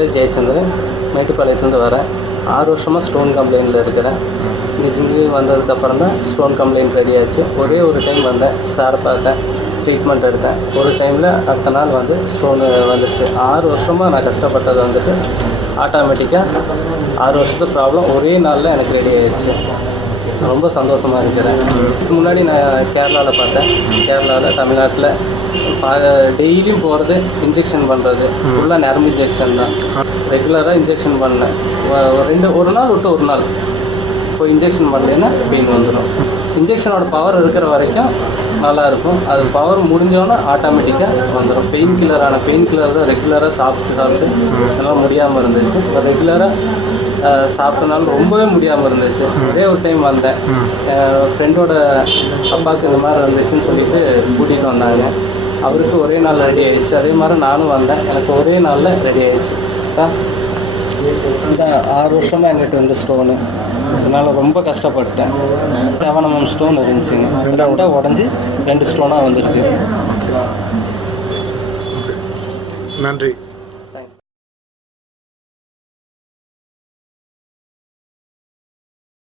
பேர் ஜெயச்சந்திரன். மேட்டுப்பாளையத்துலேருந்து வரேன். 6 வருஷமாக ஸ்டோன் கம்ப்ளைண்ட்டில் இருக்கிறேன். இந்த ஜிம்முக்கு வந்ததுக்கப்புறம் தான் ஸ்டோன் கம்ப்ளைண்ட் ரெடி ஆச்சு. ஒரே ஒரு டைம் வந்தேன், சாரை பார்த்தேன், ட்ரீட்மெண்ட் எடுத்தேன். ஒரு டைமில் அடுத்த நாள் வந்து ஸ்டோனு வந்துடுச்சு. 6 வருஷமாக நான் கஷ்டப்பட்டது வந்துட்டு ஆட்டோமேட்டிக்காக 6 வருஷத்து ப்ராப்ளம் ஒரே நாளில் எனக்கு ரெடி ஆகிடுச்சு. ரொம்ப சந்தோஷமாக இருக்கிறேன். இதுக்கு முன்னாடி நான் கேரளாவில் பார்த்தேன். கேரளாவில் தமிழ்நாட்டில் டெய்லியும் போகிறது, இன்ஜெக்ஷன் பண்ணுறது, ஃபுல்லாக நரம்பு இன்ஜெக்ஷன் தான். ரெகுலராக இன்ஜெக்ஷன் பண்ணேன். ஒரு நாள் விட்டு ஒரு நாள் இப்போ இன்ஜெக்ஷன் பண்ணலைன்னா பெயின் வந்துடும். இன்ஜெக்ஷனோட பவர் இருக்கிற வரைக்கும் நல்லாயிருக்கும். அது பவர் முடிஞ்சோன்னா ஆட்டோமேட்டிக்காக வந்துடும். பெயின் கில்லர் தான் ரெகுலராக சாப்பிட்டு எல்லாம் முடியாமல் இருந்துச்சு. இப்போ ரெகுலராக சாப்பிட்டனாலும் ரொம்பவே முடியாமல் இருந்துச்சு. ஒரே ஒரு டைம் வந்தேன், ஃப்ரெண்டோட அப்பாவுக்கு இந்த மாதிரி இருந்துச்சுன்னு சொல்லிட்டு கூட்டிகிட்டு வந்தாங்க. அவருக்கு ஒரே நாள் ரெடி ஆகிடுச்சு. அதே மாதிரி நானும் வந்தேன், எனக்கு ஒரே நாளில் ரெடி ஆகிடுச்சு. இந்த 6 வருஷமாக எங்கிட்ட வந்து ஸ்டோனு, அதனால் ரொம்ப கஷ்டப்பட்டேன். 7 mm ஸ்டோன் இருந்துச்சுங்க. 2 உடஞ்சி 2 ஸ்டோனாக வந்துருக்கு. நன்றி.